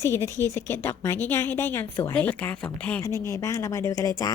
4 นาทีจะเก็ตดอกไม้ง่ายๆให้ได้งานสวยด้วยปากกาสองแท่งทำยังไงบ้างเรามาดูกันเลยจ้า